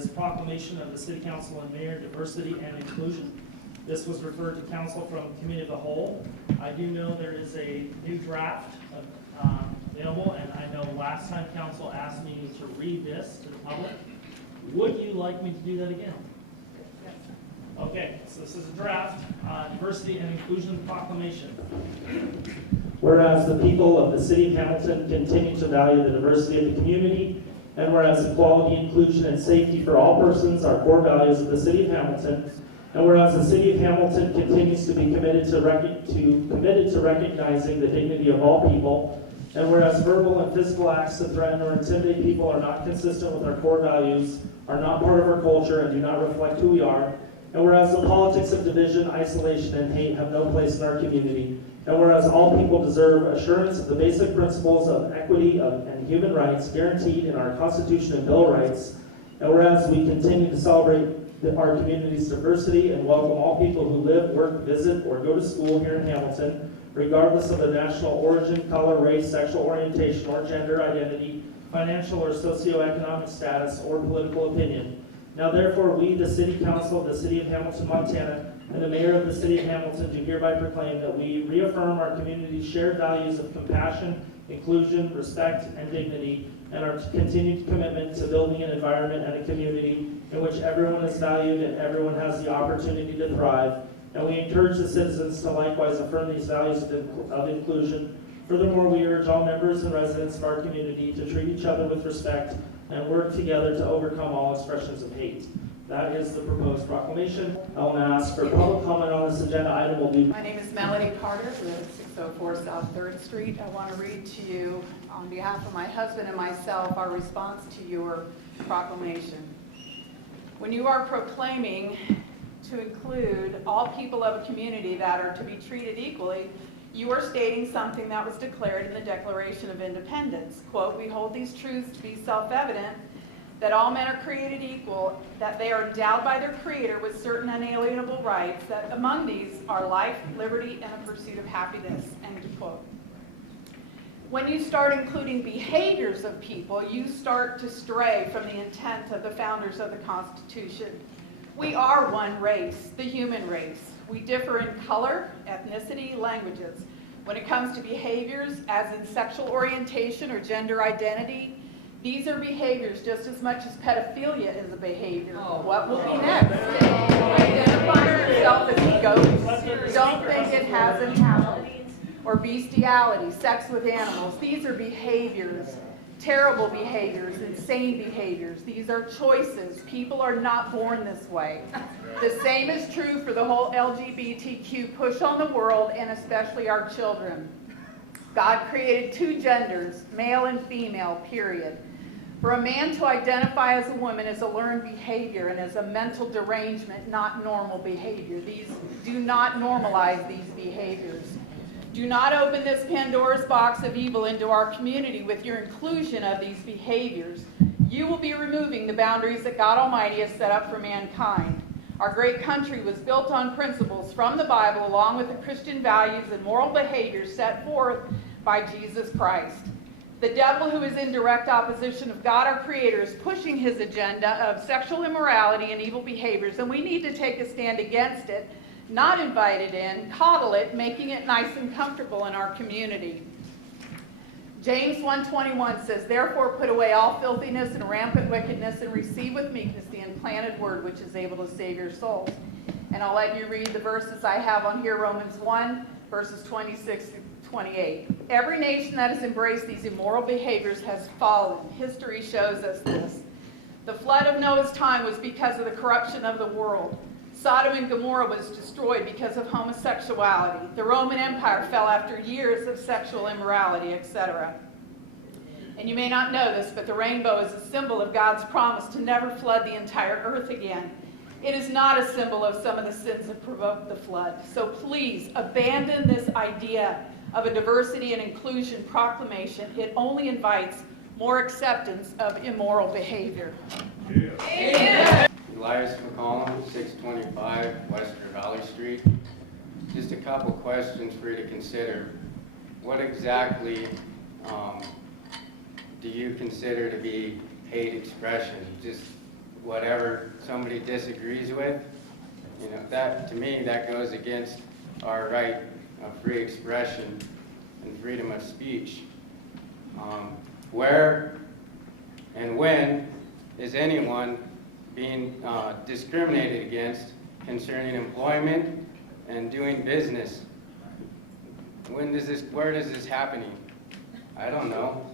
is Proclamation of the City Council and Mayor, Diversity and Inclusion. This was referred to council from Committee of the Whole. I do know there is a new draft available, and I know last time council asked me to read this to the public. Would you like me to do that again? Yes. Okay, so this is a draft, Diversity and Inclusion Proclamation. Whereas the people of the City of Hamilton continue to value the diversity of the community, and whereas equality, inclusion, and safety for all persons are core values of the City of Hamilton, and whereas the City of Hamilton continues to be committed to recognizing the dignity of all people, and whereas verbal and physical acts that threaten or intimidate people are not consistent with our core values, are not part of our culture, and do not reflect who we are, and whereas the politics of division, isolation, and hate have no place in our community, and whereas all people deserve assurance of the basic principles of equity and human rights guaranteed in our Constitution and Bill of Rights, and whereas we continue to celebrate our community's diversity and welcome all people who live, work, visit, or go to school here in Hamilton, regardless of their national origin, color, race, sexual orientation, or gender identity, financial or socioeconomic status, or political opinion. Now therefore, we, the City Council of the City of Hamilton, Montana, and the Mayor of the City of Hamilton do hereby proclaim that we reaffirm our community's shared values of compassion, inclusion, respect, and dignity, and our continued commitment to building an environment and a community in which everyone is valued and everyone has the opportunity to thrive. And we encourage the citizens to likewise affirm these values of inclusion. Furthermore, we urge all members and residents of our community to treat each other with respect and work together to overcome all expressions of hate. That is the proposed proclamation. I want to ask for public comment on this agenda item. My name is Melody Carter, we live at 604 South 3rd Street. I want to read to you, on behalf of my husband and myself, our response to your proclamation. When you are proclaiming to include all people of a community that are to be treated equally, you are stating something that was declared in the Declaration of Independence. Quote, "We hold these truths to be self-evident, that all men are created equal, that they are endowed by their Creator with certain unalienable rights, that among these are life, liberty, and a pursuit of happiness," end quote. When you start including behaviors of people, you start to stray from the intent of the founders of the Constitution. We are one race, the human race. We differ in color, ethnicity, languages. When it comes to behaviors, as in sexual orientation or gender identity, these are behaviors just as much as pedophilia is a behavior. What will be next? Identifying yourself as a ghost. Don't think it hasn't happened. Or bestiality, sex with animals. These are behaviors, terrible behaviors, insane behaviors. These are choices. People are not born this way. The same is true for the whole LGBTQ push on the world, and especially our children. God created two genders, male and female, period. For a man to identify as a woman is a learned behavior and is a mental derangement, not normal behavior. Do not normalize these behaviors. Do not open this Pandora's box of evil into our community with your inclusion of these behaviors. You will be removing the boundaries that God Almighty has set up for mankind. Our great country was built on principles from the Bible, along with the Christian values and moral behaviors set forth by Jesus Christ. The devil, who is in direct opposition of God, our Creator, is pushing his agenda of sexual immorality and evil behaviors, and we need to take a stand against it, not invite it in, coddle it, making it nice and comfortable in our community. James 1:21 says, "Therefore put away all filthiness and rampant wickedness, and receive with meekness the implanted word which is able to save your souls." And I'll let you read the verses I have on here, Romans 1, verses 26 through 28. Every nation that has embraced these immoral behaviors has fallen. History shows us this. The flood of Noah's time was because of the corruption of the world. Sodom and Gomorrah was destroyed because of homosexuality. The Roman Empire fell after years of sexual immorality, etc. And you may not know this, but the rainbow is a symbol of God's promise to never flood the entire earth again. It is not a symbol of some of the sins that provoked the flood. So please abandon this idea of a diversity and inclusion proclamation. It only invites more acceptance of immoral behavior. Yeah. Amen. Elias McCollum, 625 West Ravalli Street. Just a couple questions for you to consider. What exactly do you consider to be hate expression? Just whatever somebody disagrees with. That, to me, that goes against our right of free expression and freedom of speech. Where and when is anyone being discriminated against concerning employment and doing business? Where does this happening? I don't know.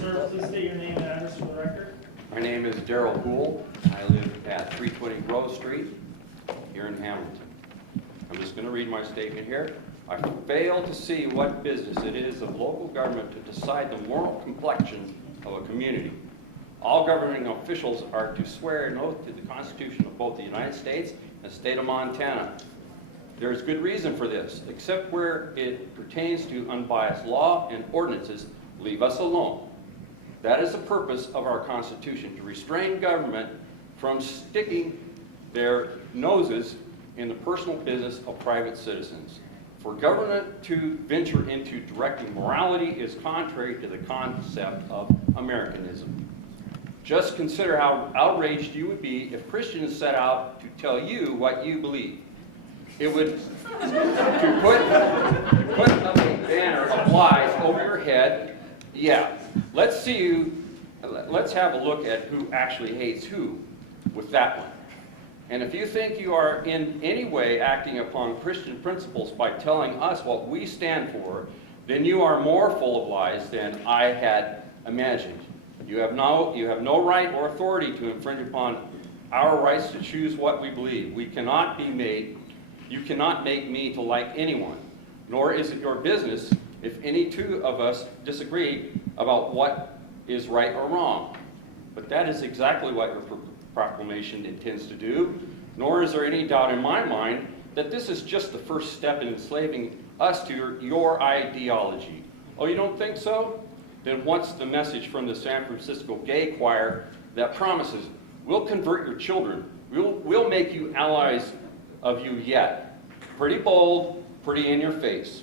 Sir, please state your name and address for the record. My name is Darrell Poole. I live at 320 Grove Street here in Hamilton. I'm just going to read my statement here. I fail to see what business it is of local government to decide the moral complexion of a community. All governing officials are to swear an oath to the Constitution of both the United States and the state of Montana. There is good reason for this, except where it pertains to unbiased law and ordinances. Leave us alone. That is the purpose of our Constitution, to restrain government from sticking their noses in the personal business of private citizens. For government to venture into directing morality is contrary to the concept of Americanism. Just consider how outraged you would be if Christians set out to tell you what you believe. It would to put up a banner of lies over your head. Yeah, let's have a look at who actually hates who with that one. And if you think you are in any way acting upon Christian principles by telling us what we stand for, then you are more full of lies than I had imagined. You have no right or authority to infringe upon our rights to choose what we believe. You cannot make me to like anyone, nor is it your business if any two of us disagree about what is right or wrong. But that is exactly what your proclamation intends to do, nor is there any doubt in my mind that this is just the first step in enslaving us to your ideology. Oh, you don't think so? Then what's the message from the San Francisco gay choir that promises, we'll convert your children, we'll make you allies of you yet? Pretty bold, pretty in your face.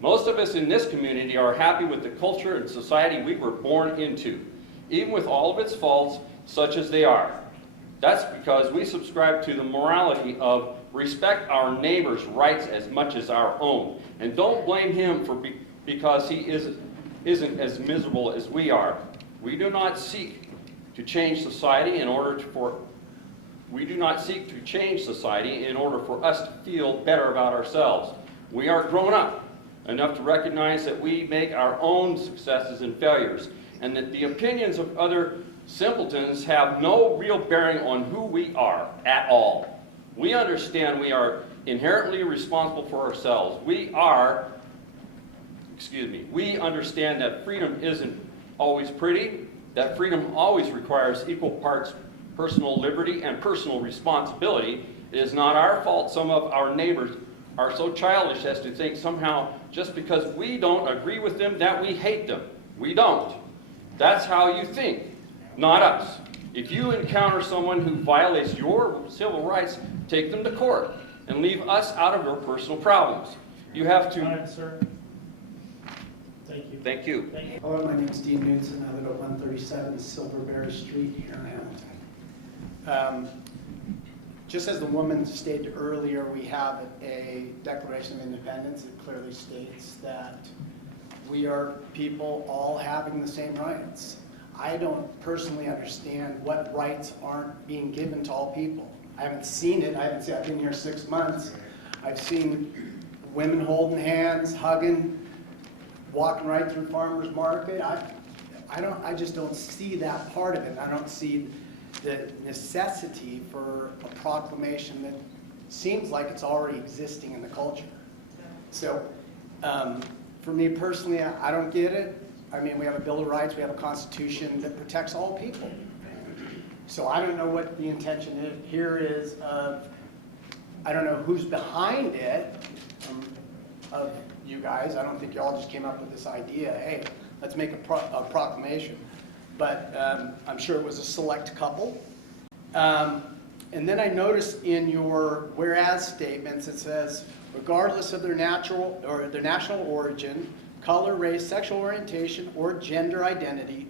Most of us in this community are happy with the culture and society we were born into, even with all of its faults, such as they are. That's because we subscribe to the morality of respect our neighbor's rights as much as our own, and don't blame him because he isn't as miserable as we are. We do not seek to change society in order for us to feel better about ourselves. We are grown up enough to recognize that we make our own successes and failures, and that the opinions of other simpletons have no real bearing on who we are at all. We understand we are inherently responsible for ourselves. We understand that freedom isn't always pretty, that freedom always requires equal parts personal liberty and personal responsibility. It is not our fault some of our neighbors are so childish as to think somehow just because we don't agree with them that we hate them. We don't. That's how you think, not us. If you encounter someone who violates your civil rights, take them to court and leave us out of your personal problems. You have to... Time, sir. Thank you. Thank you. Thank you. Hello, my name is Dean Newton. I live at 137 Silverberry Street here in Hamilton. Just as the woman stated earlier, we have a Declaration of Independence that clearly states that we are people all having the same rights. I don't personally understand what rights aren't being given to all people. I haven't seen it. I've been here 6 months. I've seen women holding hands, hugging, walking right through farmers market. I just don't see that part of it. I don't see the necessity for a proclamation that seems like it's already existing in the culture. So for me personally, I don't get it. I mean, we have a Bill of Rights, we have a Constitution that protects all people. So I don't know what the intention here is of, I don't know who's behind it, of you guys. I don't think y'all just came up with this idea, hey, let's make a proclamation. But I'm sure it was a select couple. And then I noticed in your whereas statements, it says, regardless of their national origin, color, race, sexual orientation, or gender identity,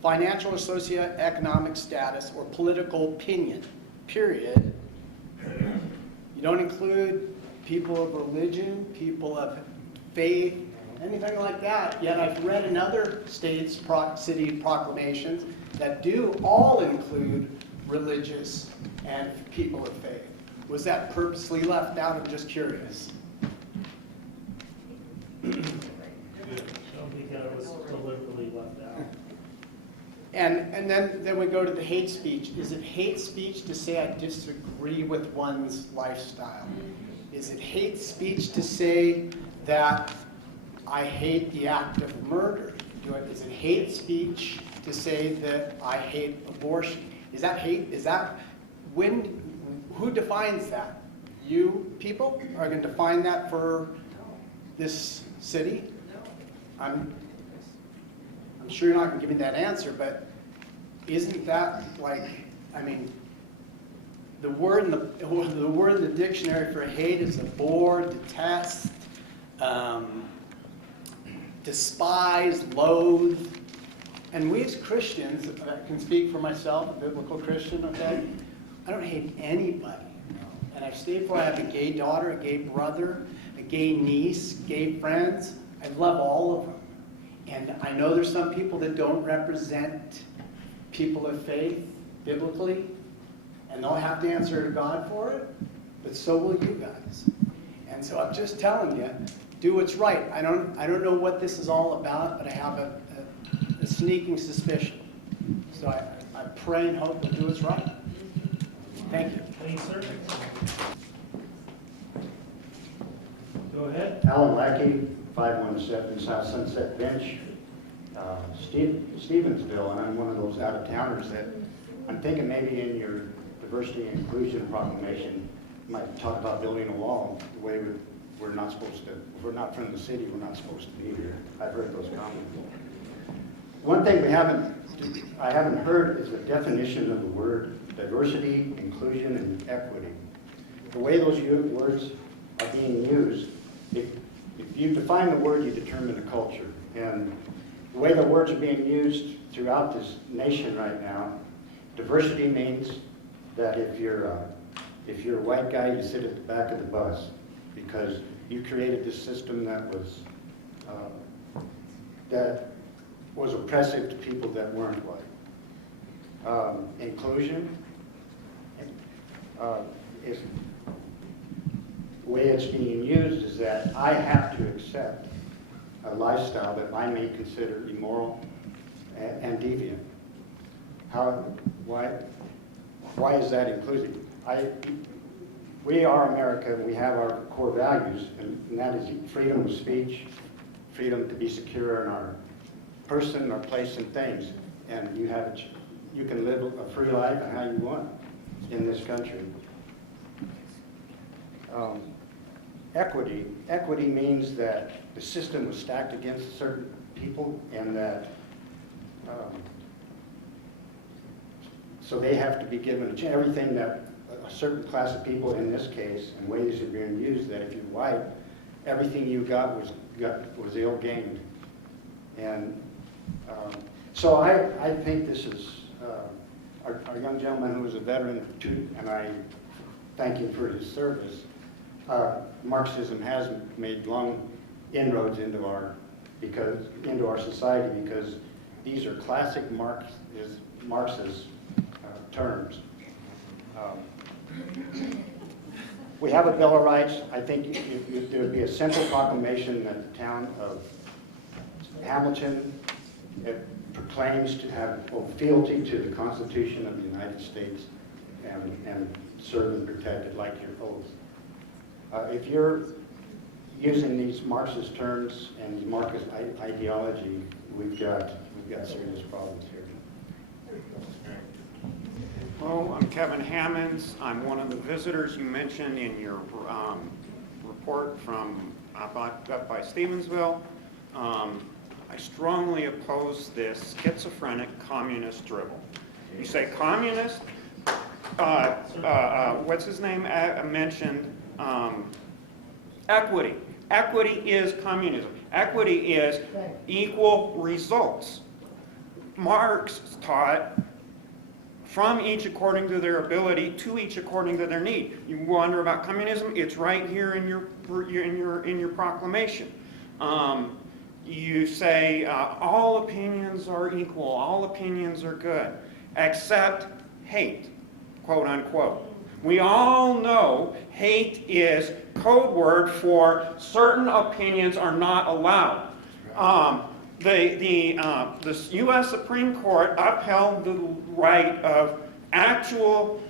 financial or socioeconomic status, or political opinion, period. You don't include people of religion, people of faith, anything like that. Yet I've read in other states, city proclamations that do all include religious and people of faith. Was that purposely left out? I'm just curious. I don't think that was deliberately left out. And then we go to the hate speech. Is it hate speech to say I disagree with one's lifestyle? Is it hate speech to say that I hate the act of murder? Is it hate speech to say that I hate abortion? Is that hate? Is that who defines that? You people are going to define that for this city? I'm sure you're not going to give me that answer, but isn't that like, I mean, the word in the dictionary for hate is abhor, detest, despise, loathe. And we as Christians, I can speak for myself, a biblical Christian, okay? I don't hate anybody. And I've stayed for, I have a gay daughter, a gay brother, a gay niece, gay friends. I love all of them. And I know there's some people that don't represent people of faith biblically, and they'll have to answer to God for it, but so will you guys. And so I'm just telling you, do what's right. I don't know what this is all about, but I have a sneaking suspicion. So I pray and hope we'll do what's right. Thank you. Thanks, sir. Go ahead. Alan Lackey, 517 South Sunset Bench, Stevensville, and I'm one of those out-of-towners that I'm thinking maybe in your diversity and inclusion proclamation, you might talk about building a wall the way we're not supposed to. If we're not from the city, we're not supposed to be here. I've heard those comments. One thing I haven't heard is the definition of the word diversity, inclusion, and equity. The way those words are being used, if you define the word, you determine the culture. And the way the words are being used throughout this nation right now, diversity means that if you're a white guy, you sit at the back of the bus because you created this system that was oppressive to people that weren't white. Inclusion is the way it's being used is that I have to accept a lifestyle that I may consider immoral and deviant. Why is that inclusive? We are America, and we have our core values, and that is freedom of speech, freedom to be secure in our person, our place, and things. And you can live a free life how you want in this country. Equity means that the system was stacked against certain people, and that so they have to be given everything that a certain class of people, in this case, and ways are being used, that if you're white, everything you got was ill-gained. And so I think this is our young gentleman who was a veteran, and I thank him for his service. Marxism has made long inroads into our society because these are classic Marxist terms. We have a Bill of Rights. I think there would be a simple proclamation that the town of Hamilton proclaims to have fealty to the Constitution of the United States and serve and protect it like your oath. If you're using these Marxist terms and Marxist ideology, we've got serious problems here. Hello, I'm Kevin Hammonds. I'm one of the visitors you mentioned in your report from up by Stevensville. I strongly oppose this schizophrenic communist dribble. You say communist, what's his name mentioned equity. Equity is communism. Equity is equal results. Marx taught from each according to their ability, to each according to their need. You wonder about communism? It's right here in your proclamation. You say all opinions are equal, all opinions are good, except hate, quote unquote. We all know hate is code word for certain opinions are not allowed. The U.S. Supreme Court upheld the right of actual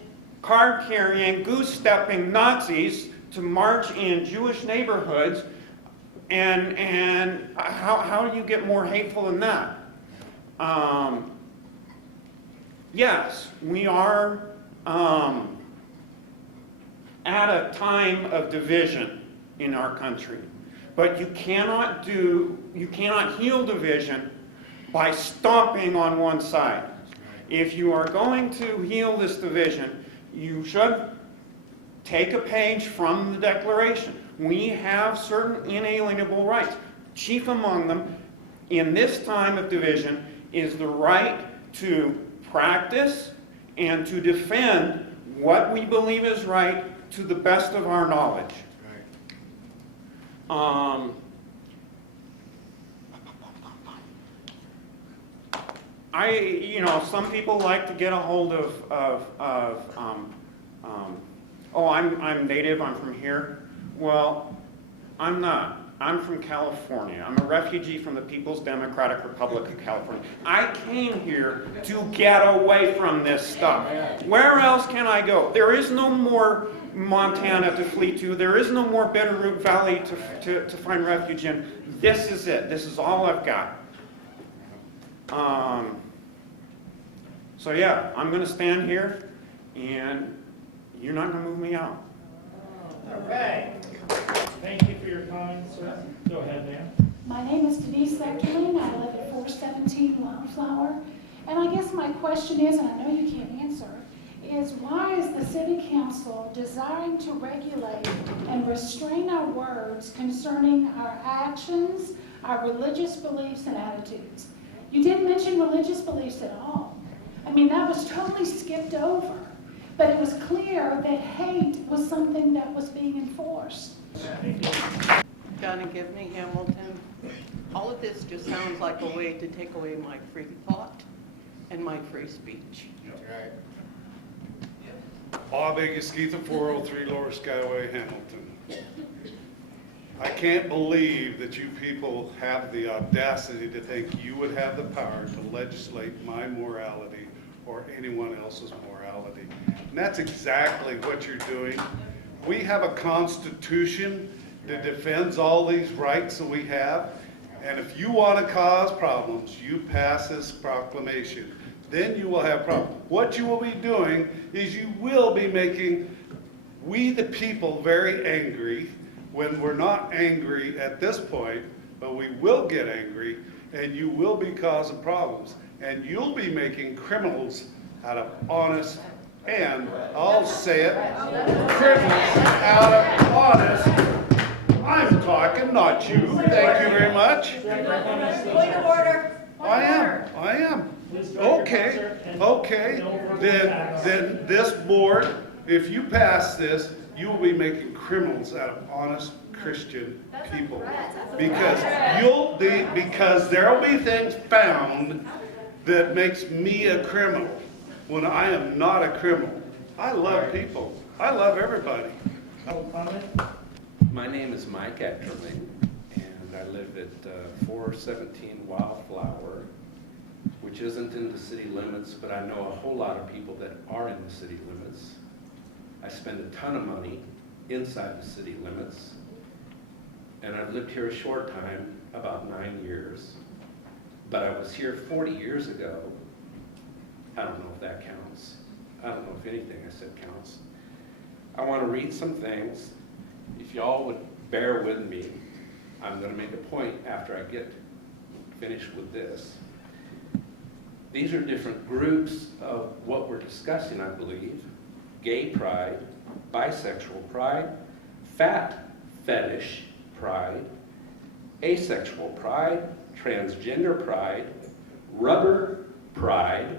card-carrying, goose-stepping Nazis to march in Jewish neighborhoods, and how do you get more hateful than that? Yes, we are at a time of division in our country. But you cannot heal division by stomping on one side. If you are going to heal this division, you should take a page from the Declaration. We have certain inalienable rights. Chief among them, in this time of division, is the right to practice and to defend what we believe is right to the best of our knowledge. Some people like to get a hold of oh, I'm native, I'm from here. Well, I'm not. I'm from California. I'm a refugee from the People's Democratic Republic of California. I came here to get away from this stuff. Where else can I go? There is no more Montana to flee to. There is no more Bitterroot Valley to find refuge in. This is it. This is all I've got. So yeah, I'm going to stand here, and you're not going to move me out. All right. Thank you for your comments, sir. Go ahead, ma'am. My name is Denise Lecterman. I live at 417 Wildflower. And I guess my question is, and I know you can't answer, is why is the city council desiring to regulate and restrain our words concerning our actions, our religious beliefs and attitudes? You didn't mention religious beliefs at all. I mean, that was totally skipped over. But it was clear that hate was something that was being enforced. Donna Gibney, Hamilton. All of this just sounds like a way to take away my free thought and my free speech. Right. Bob Agaskeitha, 403 Lower Skyway, Hamilton. I can't believe that you people have the audacity to think you would have the power to legislate my morality or anyone else's morality. And that's exactly what you're doing. We have a constitution that defends all these rights that we have. And if you want to cause problems, you pass this proclamation. Then you will have problems. What you will be doing is you will be making we the people very angry when we're not angry at this point, but we will get angry and you will be causing problems. And you'll be making criminals out of honest, and I'll say it, criminals out of honest. I'm talking, not you. Thank you very much. Point of order. I am. Okay. Then this board, if you pass this, you will be making criminals out of honest Christian people. Because there will be things found that makes me a criminal when I am not a criminal. I love people. I love everybody. My name is Mike Eckerling, and I live at 417 Wildflower, which isn't in the city limits, but I know a whole lot of people that are in the city limits. I spend a ton of money inside the city limits, and I've lived here a short time, about 9 years, but I was here 40 years ago. I don't know if that counts. I don't know if anything I said counts. I want to read some things. If y'all would bear with me, I'm going to make a point after I get finished with this. These are different groups of what we're discussing, I believe. Gay pride, bisexual pride, fat fetish pride, asexual pride, transgender pride, rubber pride,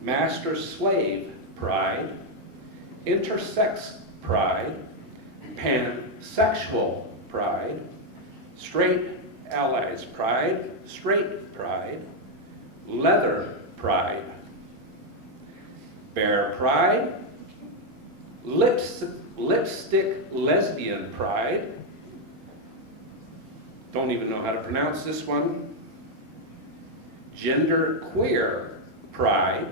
master-slave pride, intersex pride, pansexual pride, straight allies pride, straight pride, leather pride, bear pride, lipstick lesbian pride, don't even know how to pronounce this one, gender queer pride,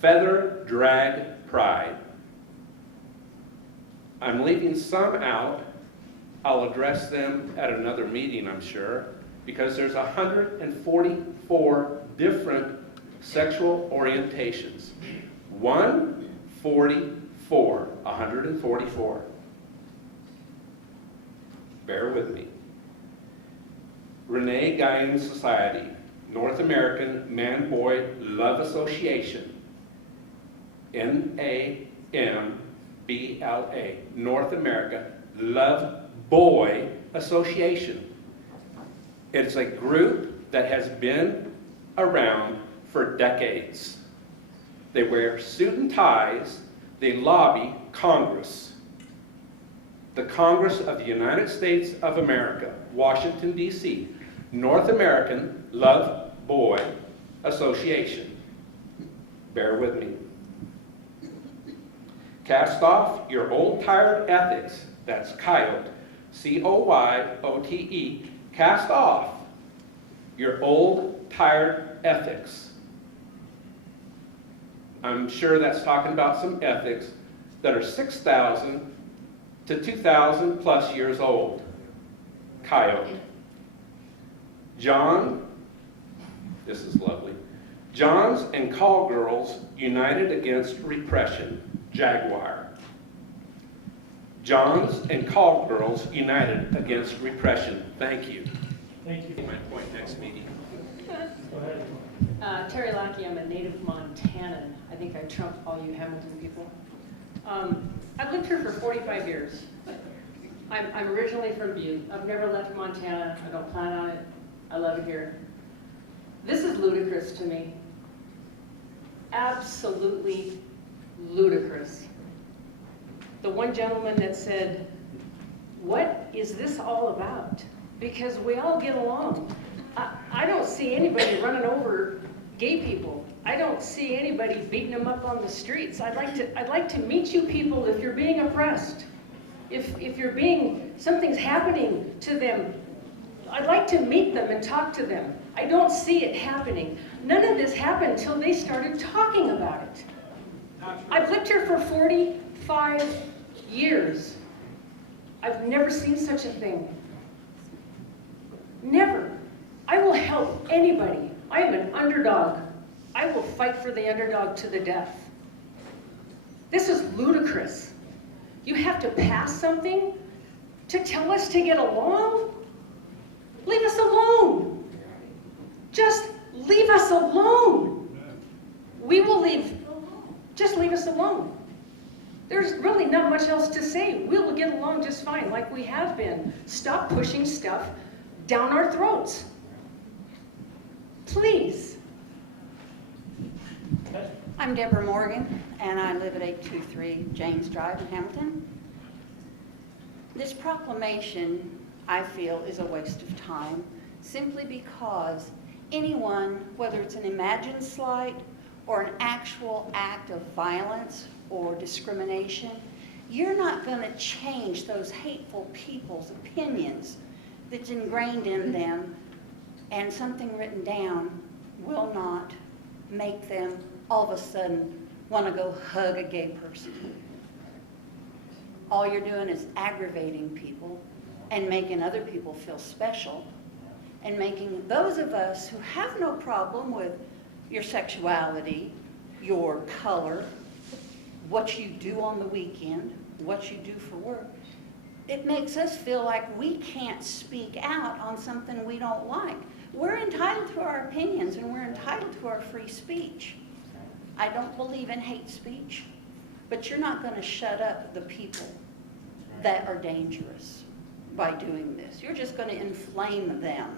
feather drag pride. I'm leaving some out. I'll address them at another meeting, I'm sure, because there's 144 different sexual orientations. 144. Bear with me. Renee Guyan Society, North American Man-Boy Love Association, NAMBLA, North America Love Boy Association. It's a group that has been around for decades. They wear suit and ties. They lobby Congress. The Congress of the United States of America, Washington, D.C., North American Love Boy Association. Bear with me. Cast off your old tired ethics. That's coyote. C-O-Y-O-T-E. Cast off your old tired ethics. I'm sure that's talking about some ethics that are 6,000 to 2,000 plus years old. Coyote. John, this is lovely. Johns and Call Girls United Against Repression. Jaguar. Johns and Call Girls United Against Repression. Thank you. Thank you. My point next meeting. Go ahead. Terry Lackey, I'm a native Montanan. I think I trump all you Hamilton people. I've lived here for 45 years. I'm originally from Butte. I've never left Montana. I don't plan on it. I love it here. This is ludicrous to me. Absolutely ludicrous. The one gentleman that said, "What is this all about?" Because we all get along. I don't see anybody running over gay people. I don't see anybody beating them up on the streets. I'd like to meet you people if you're being oppressed. If you're something's happening to them, I'd like to meet them and talk to them. I don't see it happening. None of this happened until they started talking about it. I've lived here for 45 years. I've never seen such a thing. Never. I will help anybody. I am an underdog. I will fight for the underdog to the death. This is ludicrous. You have to pass something to tell us to get along? Leave us alone. Just leave us alone. We will leave. Just leave us alone. There's really not much else to say. We will get along just fine, like we have been. Stop pushing stuff down our throats. Please. I'm Deborah Morgan, and I live at 823 James Drive in Hamilton. This proclamation, I feel, is a waste of time, simply because anyone, whether it's an imagined slight or an actual act of violence or discrimination, you're not going to change those hateful people's opinions that's ingrained in them, and something written down will not make them all of a sudden want to go hug a gay person. All you're doing is aggravating people and making other people feel special, and making those of us who have no problem with your sexuality, your color, what you do on the weekend, what you do for work, it makes us feel like we can't speak out on something we don't like. We're entitled to our opinions, and we're entitled to our free speech. I don't believe in hate speech, but you're not going to shut up the people that are dangerous by doing this. You're just going to inflame them.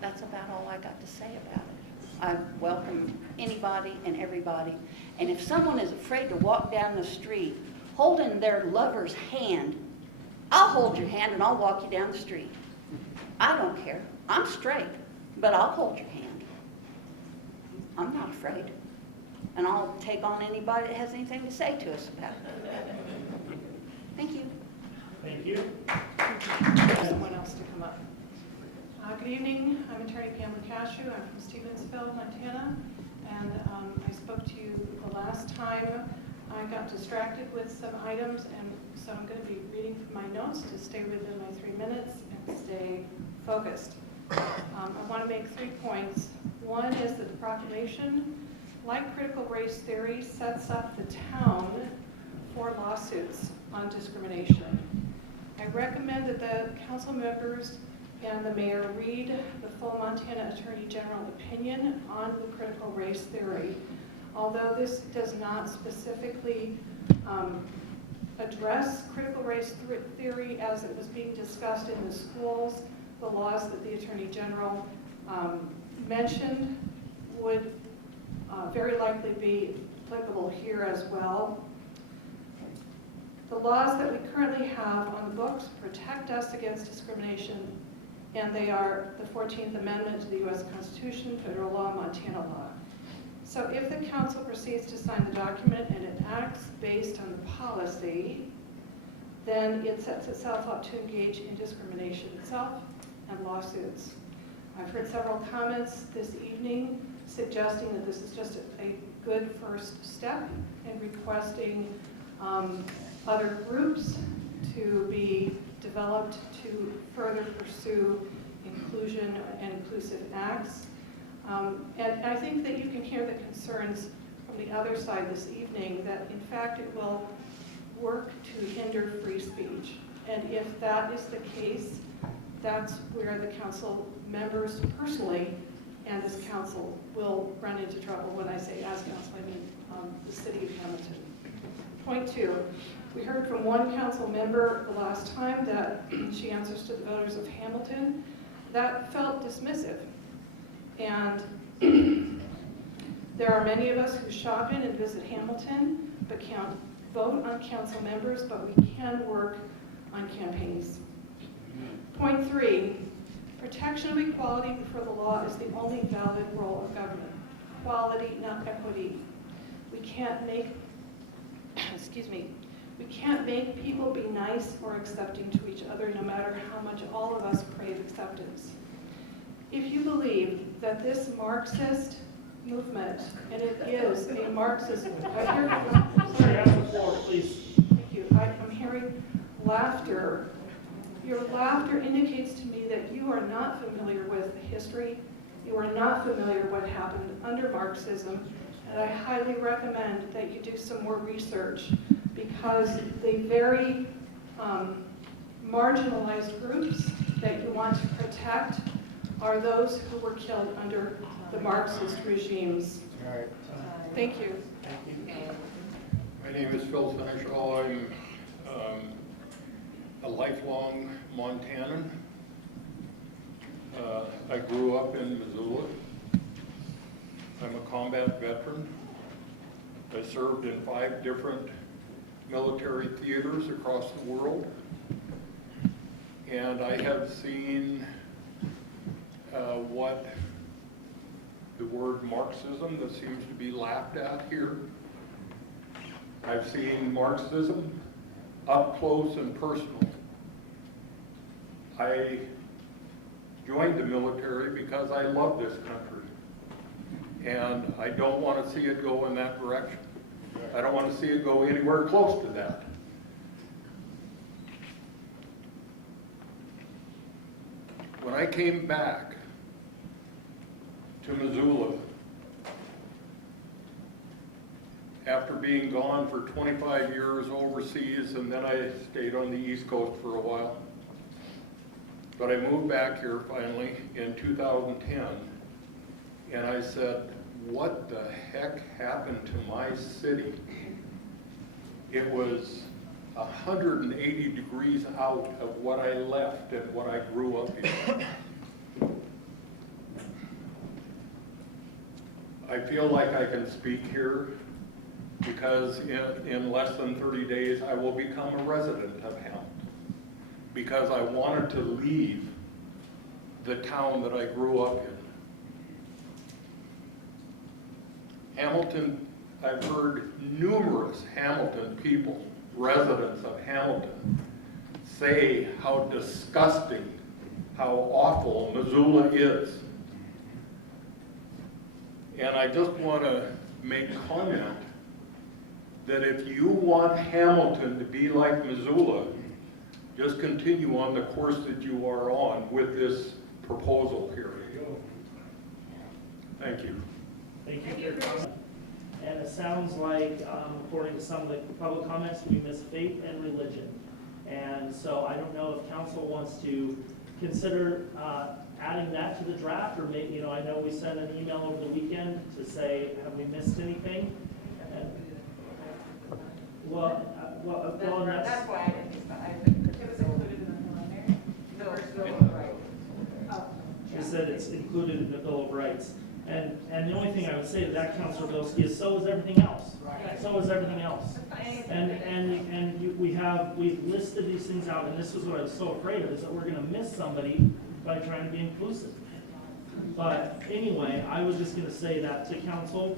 That's about all I got to say about it. I welcome anybody and everybody. And if someone is afraid to walk down the street holding their lover's hand, I'll hold your hand and I'll walk you down the street. I don't care. I'm straight, but I'll hold your hand. I'm not afraid. And I'll take on anybody that has anything to say to us about it. Thank you. Thank you. Someone else to come up. Good evening, I'm Attorney Pamela Cashew. I'm from Stevensville, Montana, and I spoke to you the last time. I got distracted with some items, and so I'm going to be reading from my notes to stay within my 3 minutes and stay focused. I want to make 3 points. One is that the proclamation, like critical race theory, sets up the town for lawsuits on discrimination. I recommend that the council members and the mayor read the full Montana Attorney General opinion on the critical race theory. Although this does not specifically address critical race theory as it was being discussed in the schools, the laws that the Attorney General mentioned would very likely be applicable here as well. The laws that we currently have on the books protect us against discrimination, and they are the 14th Amendment to the U.S. Constitution, federal law, Montana law. So if the council proceeds to sign the document and it acts based on the policy, then it sets itself up to engage in discrimination itself and lawsuits. I've heard several comments this evening suggesting that this is just a good first step in requesting other groups to be developed to further pursue inclusion and inclusive acts. And I think that you can hear the concerns from the other side this evening that in fact it will work to hinder free speech. And if that is the case, that's where the council members personally and as council will run into trouble. When I say as council, I mean the city of Hamilton. Point 2, we heard from one council member the last time that she answers to the voters of Hamilton. That felt dismissive. And there are many of us who shop in and visit Hamilton, but can't vote on council members, but we can work on campaigns. Point 3, protection of equality before the law is the only valid role of government. Equality, not equity. We can't make, we can't make people be nice or accepting to each other no matter how much all of us crave acceptance. If you believe that this Marxist movement, and it is a Marxist, I hear, Sorry, have the floor, please. thank you, I'm hearing laughter. Your laughter indicates to me that you are not familiar with history, you are not familiar with what happened under Marxism, and I highly recommend that you do some more research because the very marginalized groups that you want to protect are those who were killed under the Marxist regimes. All right. Thank you. My name is Phil Seneschal. I'm a lifelong Montanan. I grew up in Missoula. I'm a combat veteran. I served in 5 different military theaters across the world. And I have seen what the word Marxism that seems to be laughed at here. I've seen Marxism up close and personal. I joined the military because I love this country. And I don't want to see it go in that direction. I don't want to see it go anywhere close to that. When I came back to Missoula, after being gone for 25 years overseas, and then I stayed on the East Coast for a while. But I moved back here finally in 2010, and I said, what the heck happened to my city? it was 180 degrees out of what I left and what I grew up in. I feel like I can speak here because in less than 30 days, I will become a resident of Hamilton because I wanted to leave the town that I grew up in. Hamilton, I've heard numerous Hamilton people, residents of Hamilton, say how disgusting, how awful Missoula is. And I just want to make comment that if you want Hamilton to be like Missoula, just continue on the course that you are on with this proposal here. Thank you. Thank you for your comment. And it sounds like, according to some of the public comments, we miss faith and religion. And so I don't know if council wants to consider adding that to the draft, or maybe, I know we sent an email over the weekend to say, have we missed anything? And, well, That's why I didn't respond. It was included in the preliminary. The Bill of Rights. Oh. She said it's included in the Bill of Rights. And the only thing I would say to that, Councilor Bilski, is so is everything else. So is everything else. And we've listed these things out, and this is what I was so afraid of, is that we're gonna miss somebody by trying to be inclusive. But anyway, I was just gonna say that to council.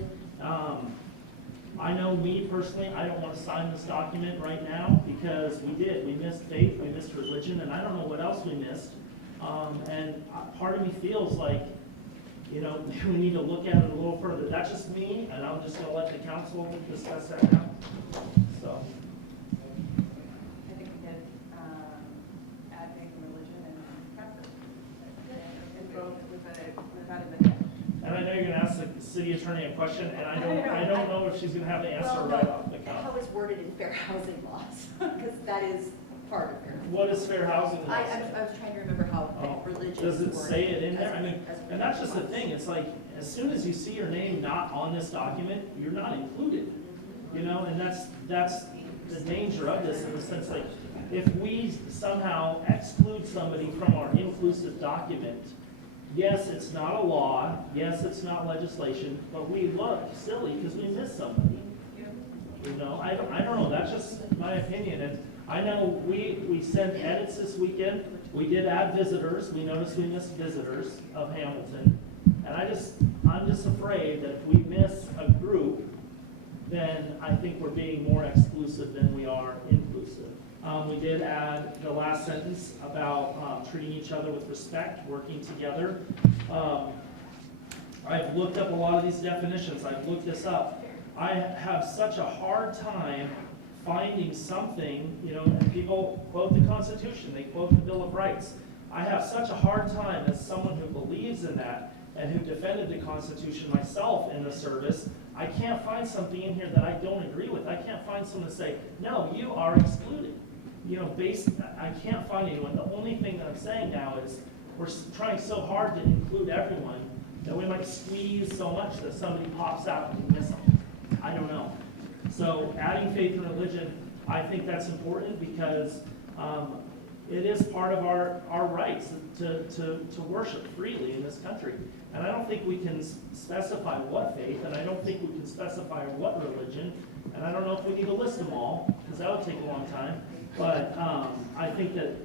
I know me personally, I don't wanna sign this document right now, because we missed faith, we missed religion, and I don't know what else we missed. And part of me feels like, we need to look at it a little further. That's just me, and I'm just gonna let the council discuss that now. So. I think we did add faith and religion and practice. And both without a minute. And I know you're gonna ask the city attorney a question, and I don't know if she's gonna have the answer right off the cuff. How it's worded in fair housing laws, because that is part of fair. What is fair housing law? I was trying to remember how religious. Does it say it in there? I mean, and that's just the thing, it's like, as soon as you see your name not on this document, you're not included. And that's the danger of this, in the sense, like, if we somehow exclude somebody from our inclusive document, yes, it's not a law, yes, it's not legislation, but we look silly because we miss somebody. I don't know, that's just my opinion. And I know we sent edits this weekend. We did add visitors. We noticed we missed visitors of Hamilton. And I'm just afraid that if we miss a group, then I think we're being more exclusive than we are inclusive. We did add the last sentence about treating each other with respect, working together. I've looked up a lot of these definitions. I've looked this up. I have such a hard time finding something, and people quote the Constitution, they quote the Bill of Rights. I have such a hard time as someone who believes in that and who defended the Constitution myself in the service. I can't find something in here that I don't agree with. I can't find someone to say, no, you are excluded. I can't find anyone. The only thing that I'm saying now is we're trying so hard to include everyone that we might squeeze so much that somebody pops out and we miss them. I don't know. So adding faith and religion, I think that's important because it is part of our rights to worship freely in this country. And I don't think we can specify what faith, and I don't think we can specify what religion, and I don't know if we need to list them all, because that would take a long time. But I think that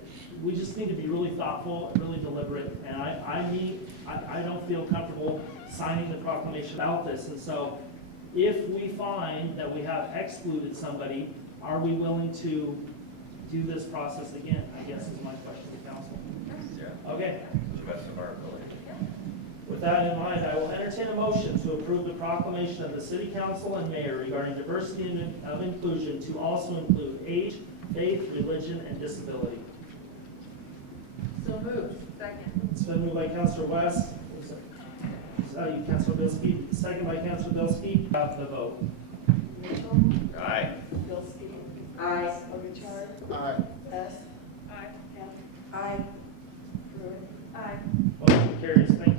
we just need to be really thoughtful, really deliberate, and I don't feel comfortable signing the proclamation about this. And so if we find that we have excluded somebody, are we willing to do this process again, I guess is my question to council. Yeah. Okay. To the best of our ability. With that in mind, I will entertain a motion to approve the proclamation of the City Council and Mayor regarding diversity and of inclusion to also include age, faith, religion, and disability. So moved. Second. It's been moved by Councilor West. Councilor Bilski, second by Councilor Bilski. Have the vote. Mitchell. Aye. Bilski. Aye. Ogachar. Aye. Hess. Aye. Kemp. Aye. Pruitt. Aye. Motion carries. Thank you.